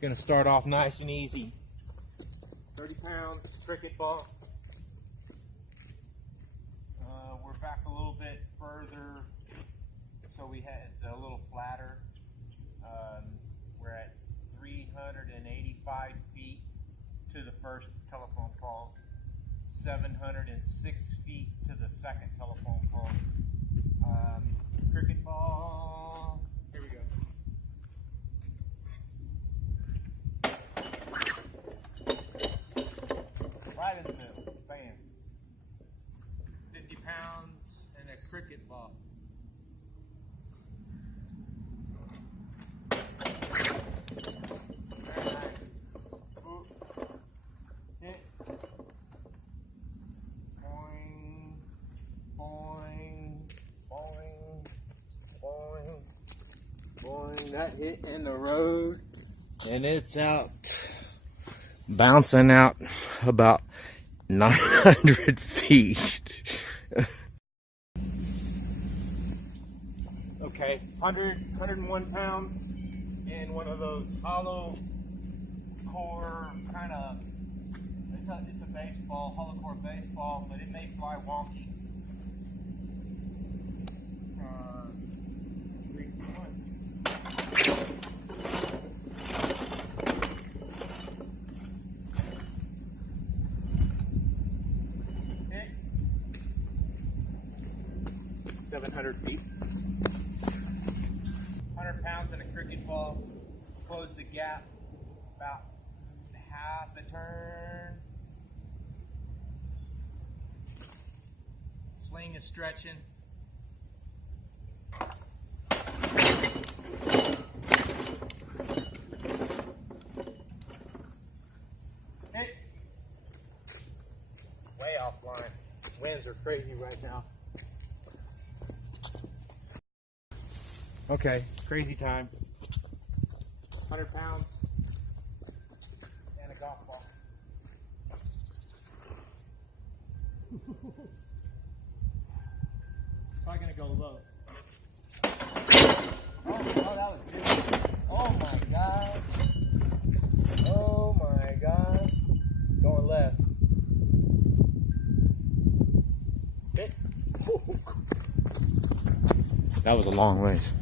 Gonna start off nice and easy. 30 pounds cricket ball. We're back a little bit further, so it's a little flatter. We're at 385 feet to the first telephone pole, 706 feet to the second telephone pole. Cricket ball. Here we go. Right in the middle. Bam. 50 pounds and a cricket ball. Very nice. Ooh. Hit. Boing. Boing. Boing. Boing. Boing. That hit in the road. And it's out. Bouncing out about 900 feet. Okay, 101 pounds in one of those hollow core kind of, it's a baseball, hollow core baseball, but it may fly wonky. 3, 2, 1. 700 feet. 100 pounds in a cricket ball. Close the gap about half a turn. Sling is stretching. Hit. Way offline. Winds are crazy right now. Okay, crazy time. 100 pounds and a golf ball. Probably gonna go low. Oh, that was good. Oh my god. Oh my god. Going left. Hit. That was a long ways.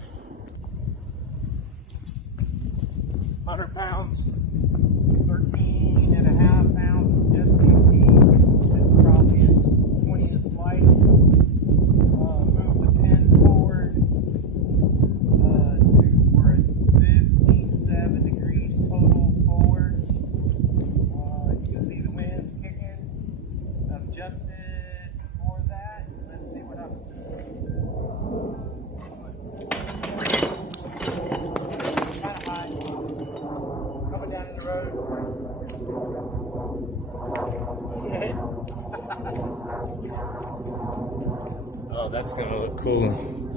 100 pounds, 13 and a half ounce STP. It's probably its 20th flight. Move the pin forward we're at 57 degrees total forward. You can see the winds kicking. I've adjusted for that. Let's see what happens. Road. Oh, that's gonna look cool.